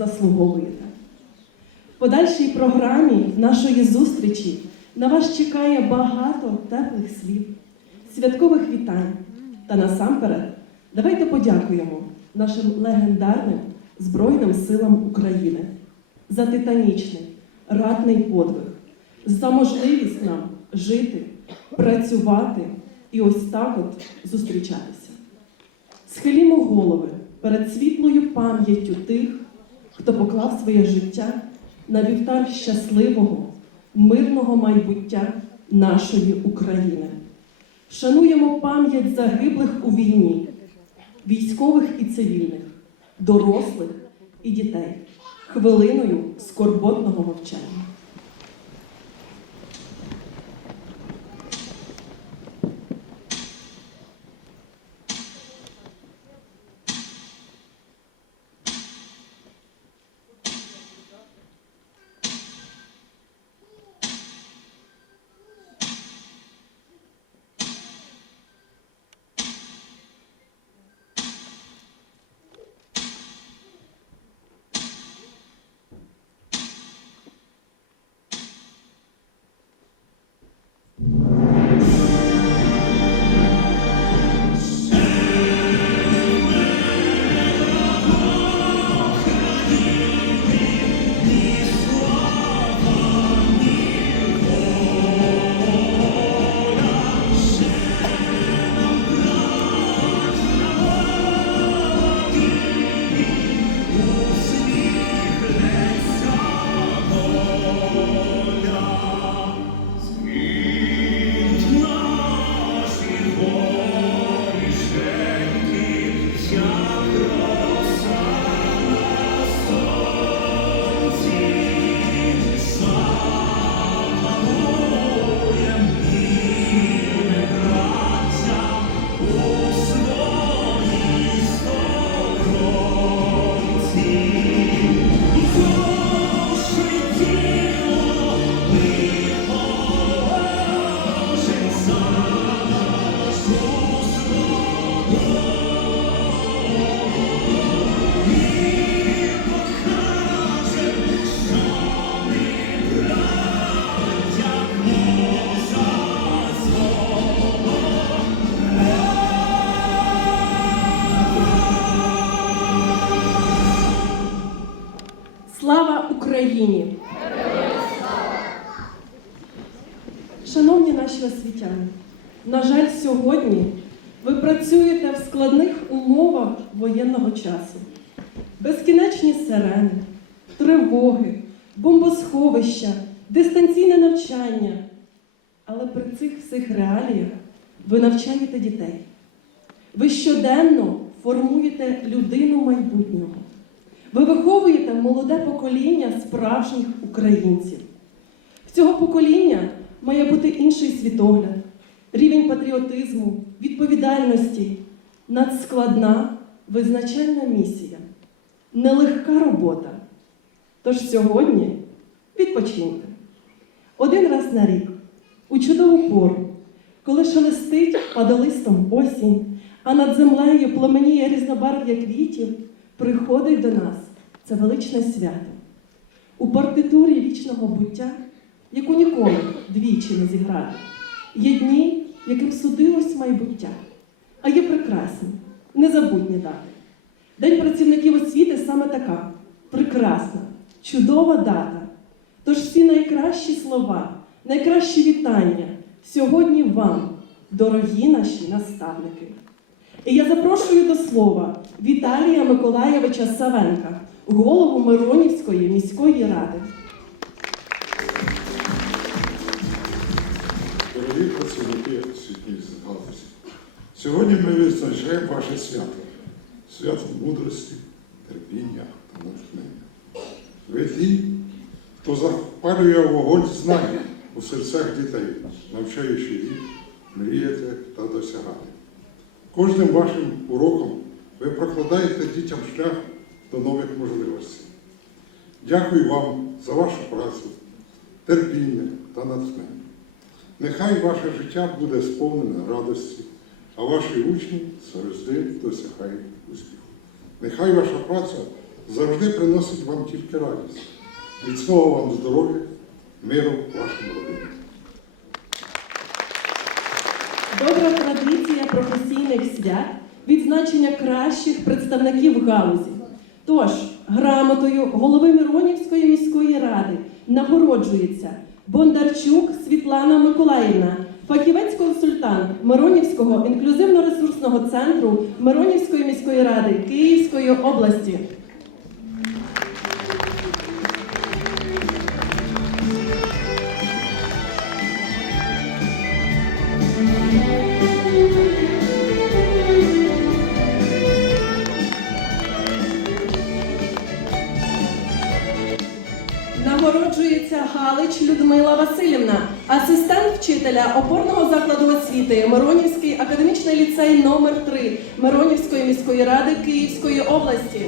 заслуговуєте. В подальшій програмі нашої зустрічі на вас чекає багато теплих слів, святкових вітань. Та насамперед давайте подякуємо нашим легендарним Збройним силам України за титанічний, ратний подвиг, за можливість нам жити, працювати і ось так от зустрічатися. Схилімо голови перед світлою пам'яттю тих, хто поклав своє життя на вівтар щасливого, мирного майбуття нашої України. Шануємо пам'ять загиблих у війні, військових і цивільних, дорослих і дітей, хвилиною скорботного мовчання. Часу. Безкінечні сирени, тривоги, бомбосховища, дистанційне навчання. Але при цих всіх реаліях ви навчаєте дітей. Ви щоденно формуєте людину майбутнього. Ви виховуєте молоде покоління справжніх українців. В цього покоління має бути інший світогляд, рівень патріотизму, відповідальності, надскладна визначальна місія, нелегка робота. Тож сьогодні відпочиньте. Один раз на рік, у чудову пору, коли шелестить падолистом осінь, а над землею пламеніє різнобарв'я квітів, приходить до нас це величне свято. У партитурі вічного буття, яку ніколи двічі не зіграти, є дні, яким судилось майбуття, а є прекрасні, незабутні дати. День працівників освіти саме така прекрасна, чудова дата. Тож всі найкращі слова, найкращі вітання сьогодні вам, дорогі наші наставники. І я запрошую до слова Віталія Миколаєвича Савенка, голову Миронівської міської ради. Дорогі працівники освітньої галузі, сьогодні ми відзначаємо ваше свято, свято мудрості, терпіння та натхнення. Ви ті, хто запалює вогонь знання у серцях дітей, навчаючи їх мріяти та досягати. Кожним вашим уроком ви прокладаєте дітям шлях до нових можливостей. Дякую вам за вашу працю, терпіння та натхнення. Нехай ваше життя буде сповнене радості, а ваші учні завжди досягають успіху. Нехай ваша праця завжди приносить вам тільки радість. Міцного вам здоров'я, миру вашим родинам. Добра традиція професійних свят, відзначення кращих представників галузі. Тож, грамотою голови Миронівської міської ради нагороджується Бондарчук Світлана Миколаївна, фахівець-консультант Миронівського інклюзивно-ресурсного центру Миронівської міської ради Київської області. Нагороджується Галич Людмила Васильівна, вчителя опорного закладу освіти Миронівський академічний ліцей номер 3 Миронівської міської ради Київської області.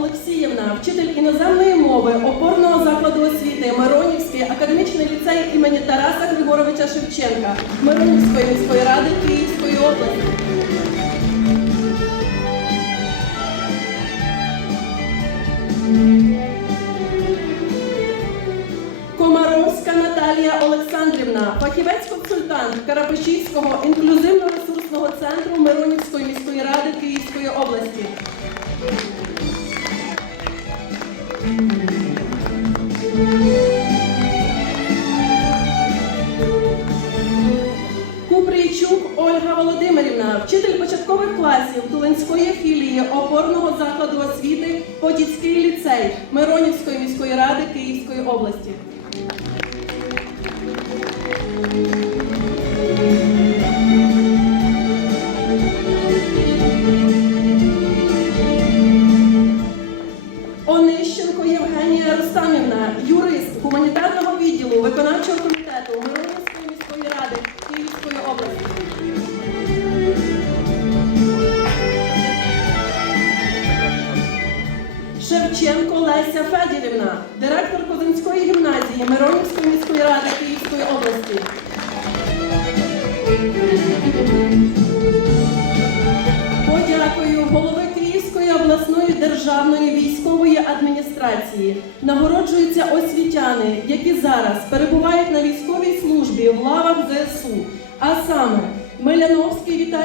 Олексіївна, вчитель іноземної мови опорного закладу освіти Миронівський академічний ліцей імені Тараса Григоровича Шевченка Миронівської міської ради Київської області. Комаровська Наталія Олександрівна, фахівець-консультант Карапешівського інклюзивно-ресурсного центру Миронівської міської ради Київської області. Миронівської міської ради Київської області.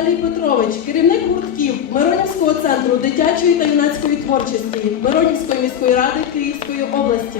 Віталій Петрович, керівник гуртків Миронівського центру дитячої та юнацької творчості Миронівської міської ради Київської області.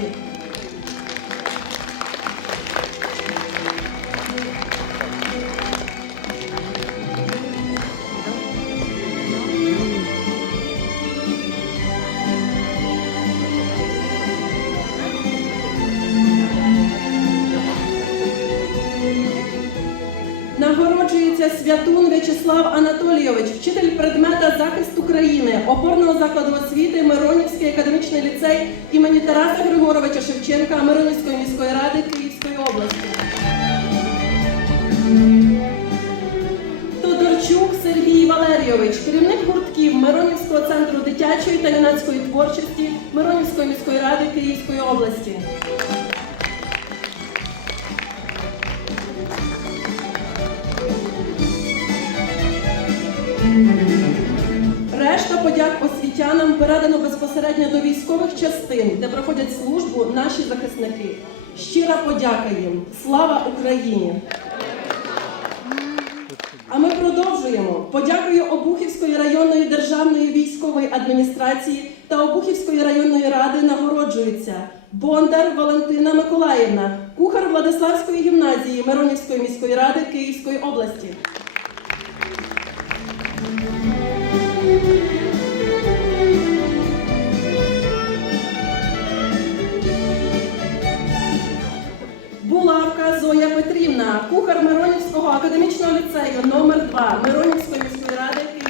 Опорного закладу освіти Миронівський академічний ліцей імені Тараса Григоровича Шевченка Миронівської міської ради Київської області. Тодорчук Сергій Валерійович, керівник гуртків Миронівського центру дитячої та юнацької творчості Миронівської міської ради Київської області. Безпосередньо до військових частин, де проходять службу наші захисники. Щира подяка їм. Слава Україні! А ми продовжуємо. Подякою Обухівської районної державної військової адміністрації та Обухівської районної ради Нагороджується Бондар Валентина Миколаївна, кухар Владиславської гімназії Миронівської міської ради Київської області. Кухар Миронівського академічного ліцею номер 2 Миронівської міської ради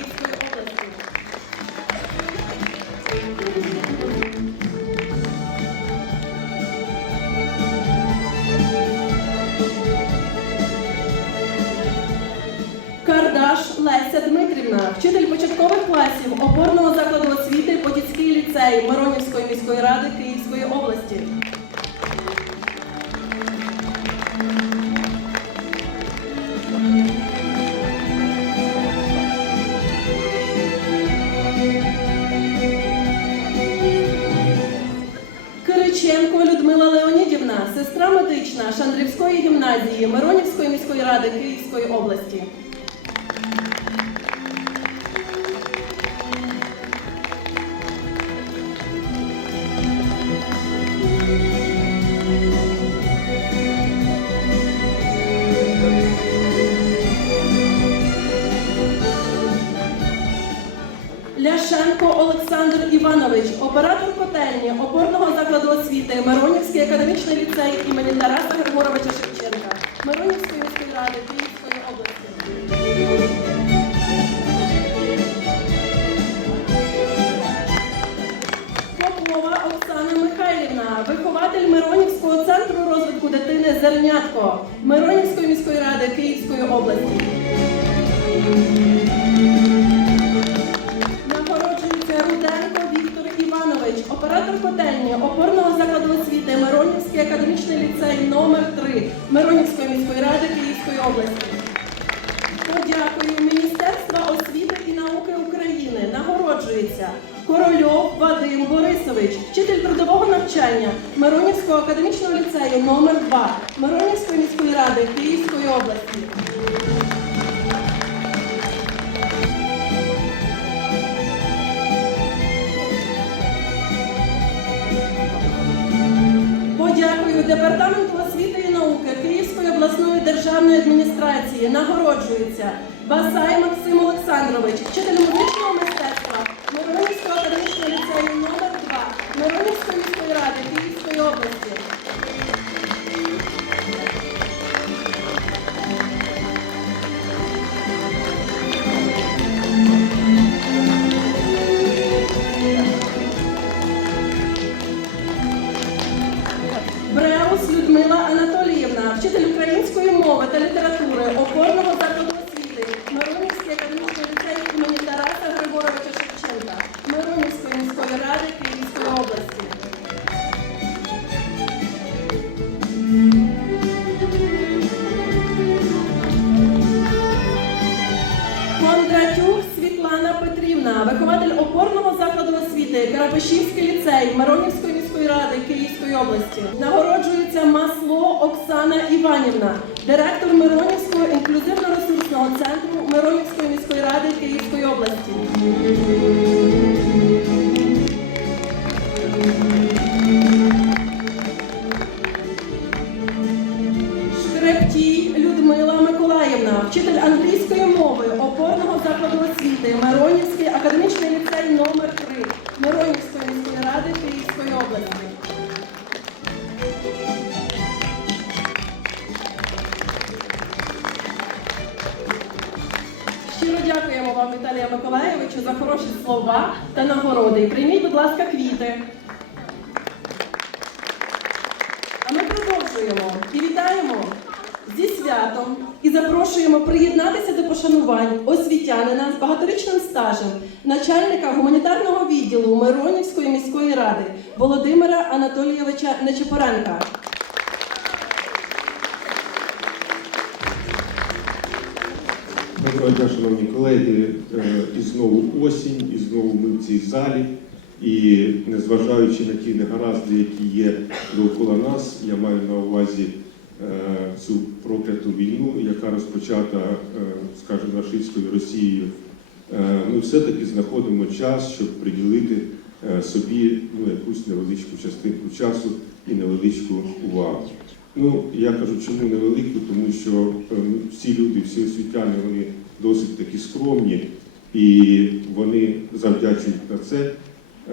Іванович, оператор котельні опорного закладу освіти Миронівський академічний ліцей імені Тараса Григоровича Шевченка Миронівської міської ради Київської області. Попова Оксана Михайлівна, вихователь Миронівського центру розвитку дитини Зернятко Миронівської міської ради Київської області. Котельні опорного закладу освіти Миронівський академічний ліцей номер 3 Миронівської міської ради Київської області. Подякую Міністерства освіти і науки України. Нагороджується Корольов Вадим Борисович, вчитель трудового навчання Миронівського академічного ліцею номер 2 Миронівської міської ради Київської області. Подякую Департаменту освіти і науки Київської обласної державної адміністрації. Нагороджується Басай Максим Олександрович, вчитель музичного мистецтва Миронівського академічного ліцею номер 2 Миронівської міської ради Київської області. Області. Щиро дякуємо вам, Віталія Миколаєвичу, за хороші слова та нагороди. Прийміть, будь ласка, квіти. А ми продовжуємо і вітаємо зі святом і запрошуємо приєднатися до пошанувань освітянина з багаторічним стажем, начальника гуманітарного відділу Миронівської міської ради Володимира Анатолійовича Нечепоренка. Доброго дня, шановні колеги. Е, І знову осінь, і знову ми в цій залі. І незважаючи на ті негаразди, які є довкола нас, я маю на увазі е, цю прокляту війну, яка розпочата, е, скажімо, рашистською Росією, ми все-таки знаходимо час, щоб приділити собі ну, якусь невеличку частинку часу і невеличку увагу. Ну, я кажу, чому невелику, тому що е, всі люди, всі освітяни, вони досить такі скромні і вони завдячують на це.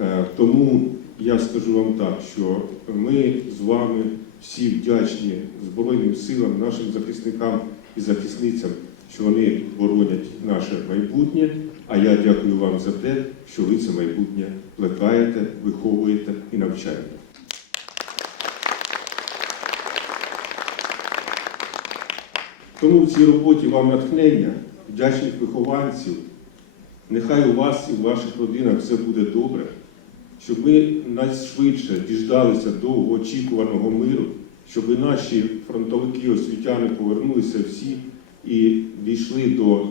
Е, Тому я скажу вам так, що ми з вами всі вдячні Збройним силам, нашим захисникам і захисницям, що вони боронять наше майбутнє. А я дякую вам за те, що ви це майбутнє плекаєте, виховуєте і навчаєте. Тому в цій роботі вам натхнення, вдячних вихованців. Нехай у вас і в ваших родинах все буде добре, щоб ми найшвидше діждалися довгоочікуваного миру, щоб наші фронтовики освітяни повернулися всі і дійшли до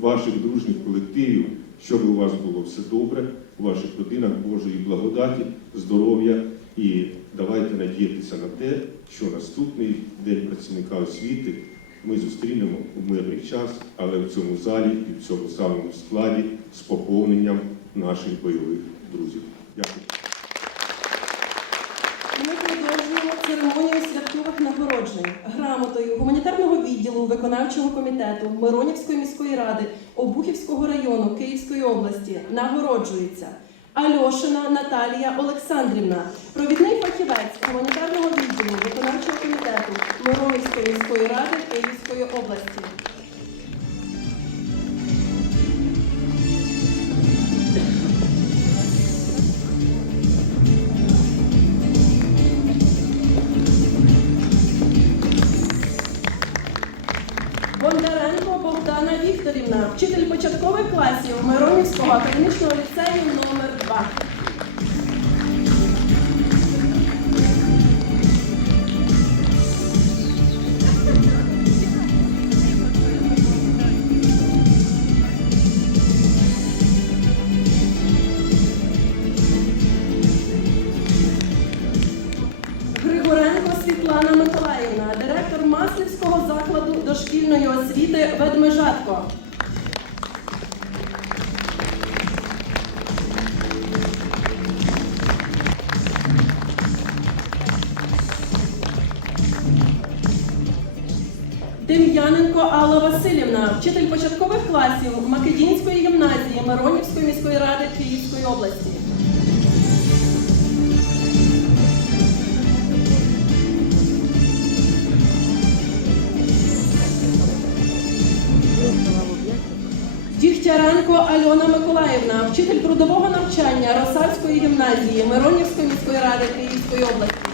ваших дружніх колективів, щоб у вас було все добре, у ваших родинах Божої благодаті, здоров'я і давайте надіятися на те, що наступний день працівника освіти ми зустрінемо у мирний час, але в цьому залі і в цьому самому складі з поповненням наших бойових друзів. Дякую. Нагороджень грамотою гуманітарного відділу виконавчого комітету Миронівської міської ради Обухівського району Київської області нагороджується Альошина Наталія Олександрівна, провідний фахівець гуманітарного відділу виконавчого комітету Миронівської міської ради Київської області. Класів Миронівського академічного ліцею Дем'яненко Алла Васильівна, вчитель початкових класів Македінської гімназії Миронівської міської ради Київської області. Дігтяренко Альона Миколаївна, вчитель трудового навчання Росавської гімназії Миронівської міської ради Київської області.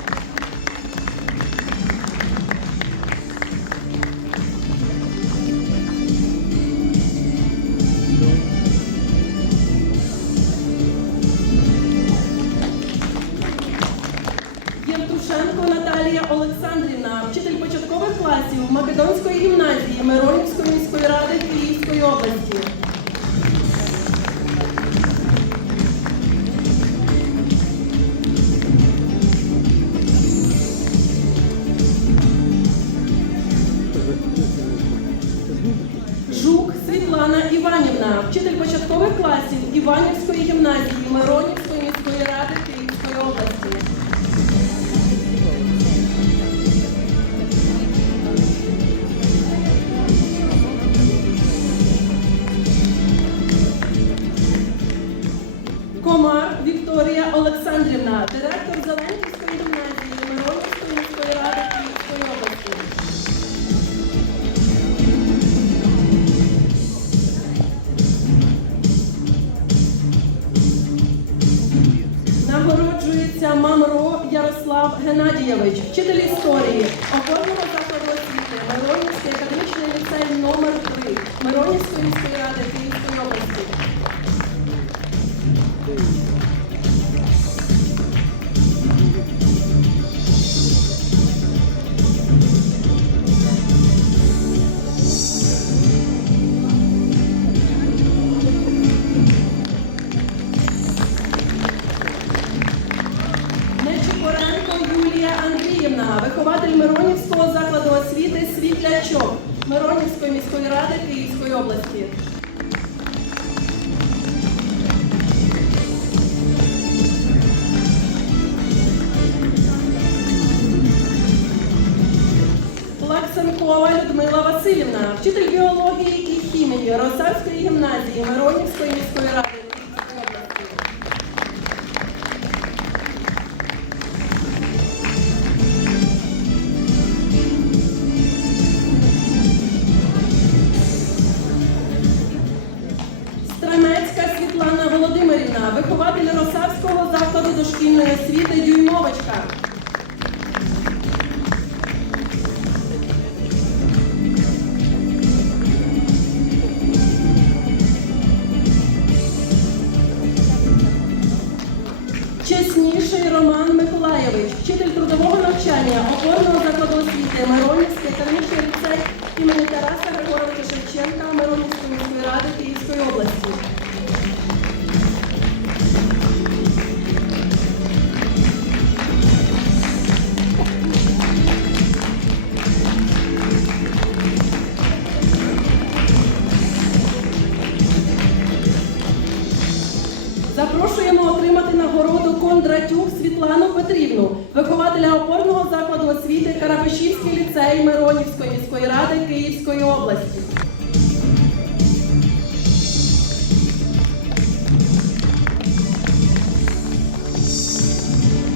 Іванівської гімназії Миронівської академічний ліцей номер 3 Миронівської міської ради дошкільної освіти Запрошуємо отримати нагороду Кондратюк Світлану Петрівну, вихователя опорного закладу освіти Карапешівський ліцей Миронівської міської ради Київської області.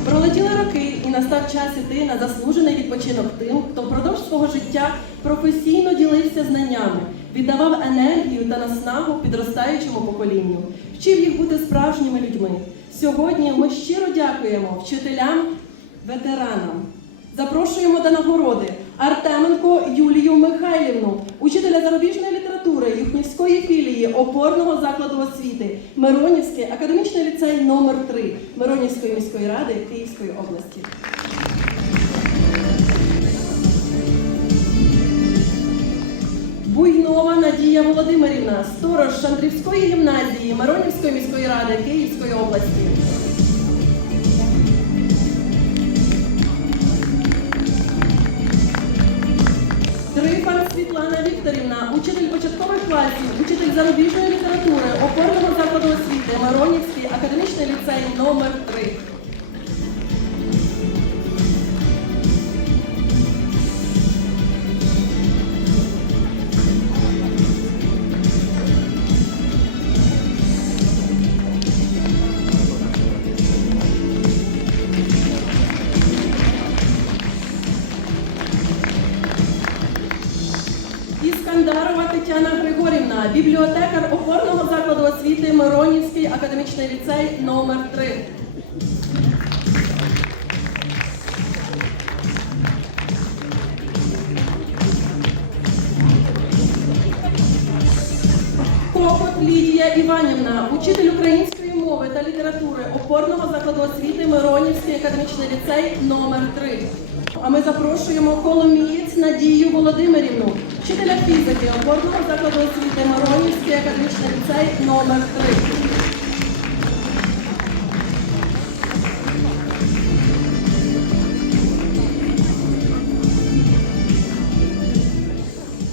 Пролетіли роки і настав час іти на заслужений відпочинок тим, хто впродовж свого життя професійно ділився знаннями, віддавав енергію та наснагу підростаючому поколінню, вчив їх бути справжніми людьми. Сьогодні ми щиро дякуємо вчителям, ветеранам. Запрошуємо до нагороди Артеменко Юлію Михайлівну, учителя зарубіжної літератури Юхнівської філії опорного закладу освіти Миронівський академічний ліцей номер 3 Миронівської міської ради Київської області. Володимирівна, сторож Шандрівської гімназії Миронівської міської ради Київської області. Трифан Світлана Вікторівна, учитель початкових класів, учитель зарубіжної літератури, опорного закладу освіти, Миронівський академічний ліцей номер 3 бібліотекар опорного закладу освіти Миронівський академічний ліцей номер 3 Копот Лідія Іванівна, учитель української мови та літератури опорного закладу освіти Миронівський академічний ліцей номер 3 А ми запрошуємо Коломієць Надію Володимирівну, вчителя фізики опорного закладу освіти Миронівський академічний ліцей номер 3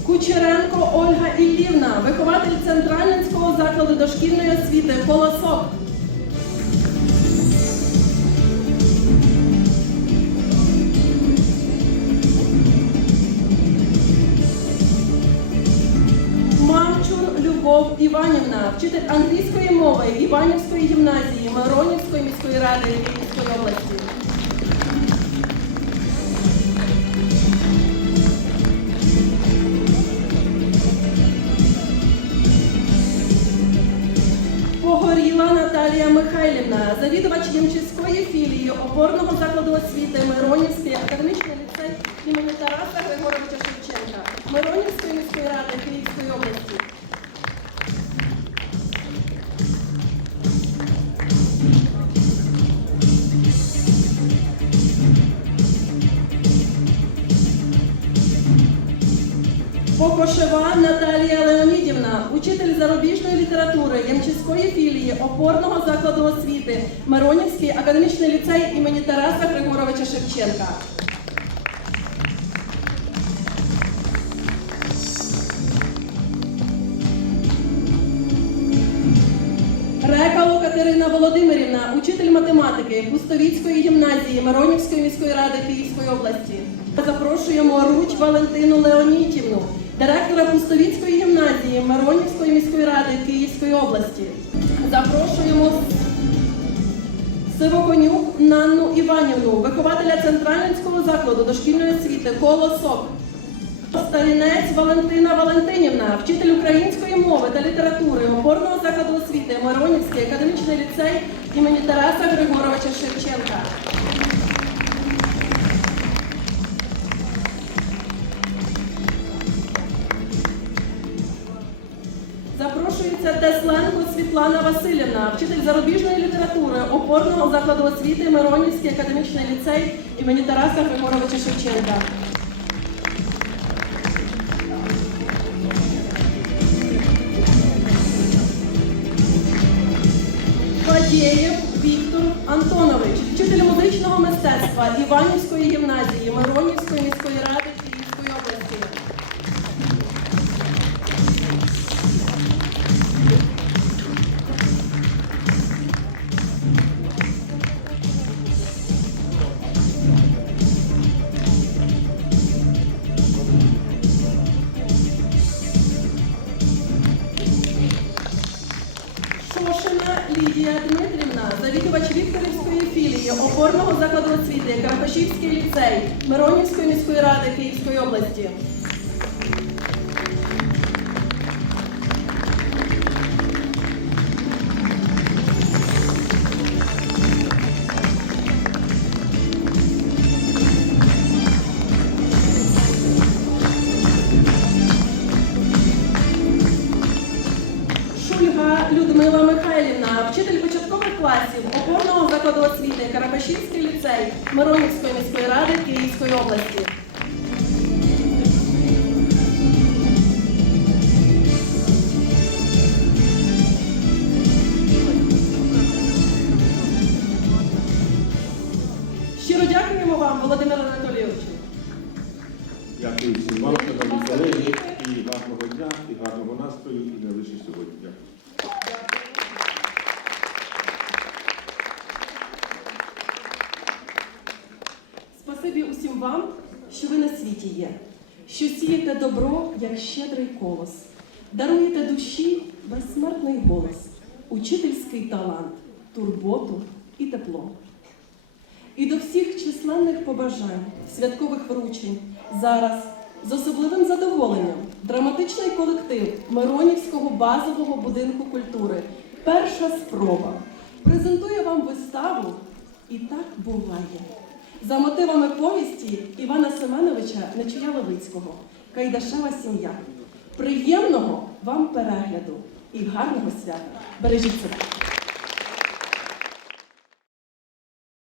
Кучеренко Ольга Іллівна, вихователь Центральненського закладу дошкільної освіти Колосок. Любов Іванівна, вчитель англійської мови Іванівської гімназії Миронівської міської ради Київської області. Погоріла Наталія Михайлівна, завідувач Ямчиської філії опорного закладу освіти Миронівський академічний ліцей імені Тараса Григоровича Шевченка Миронівської міської ради Київської області. Покошева Наталія Леонідівна, учитель зарубіжної літератури Ямчиської філії опорного закладу освіти Миронівський академічний ліцей імені Тараса Григоровича Шевченка. Рекало Катерина Володимирівна, учитель математики Пустовіцької гімназії Миронівської міської ради Київської області. Запрошуємо Руч Валентину Леонітівну, директора Пустовіцької гімназії Миронівської міської ради Київської області. Запрошуємо Сивоконюк Нанну Іванівну, вихователя Центральницького закладу дошкільної освіти Колосок. Старінець Валентина Валентинівна, вчитель української мови та літератури опорного закладу освіти Миронівський академічний ліцей імені Тараса Григоровича Шевченка. Запрошується Тесленко Світлана Васильівна, вчитель зарубіжної літератури опорного закладу освіти Миронівський академічний ліцей імені Тараса Григоровича Шевченка. Фадєєв Віктор Антонович, вчитель музичного мистецтва Іванівської гімназії Миронівської міської ради Вікторівської опорного закладу освіти Карпашівський ліцей Миронівської міської ради Київської області. Дня, і гарного настрою, і не лише сьогодні. Дякую. Спасибі усім вам, що ви на світі є, що сієте добро, як щедрий колос, даруєте душі безсмертний голос, учительський талант, турботу і тепло. І до всіх численних побажань, святкових вручень зараз з особливим задоволенням драматичний колектив Миронівського базового будинку культури Перша спроба презентує вам виставу І так буває за мотивами повісті Івана Семеновича Нечуя Левицького Кайдашева сім'я. Приємного вам перегляду і гарного свята! Бережіть себе!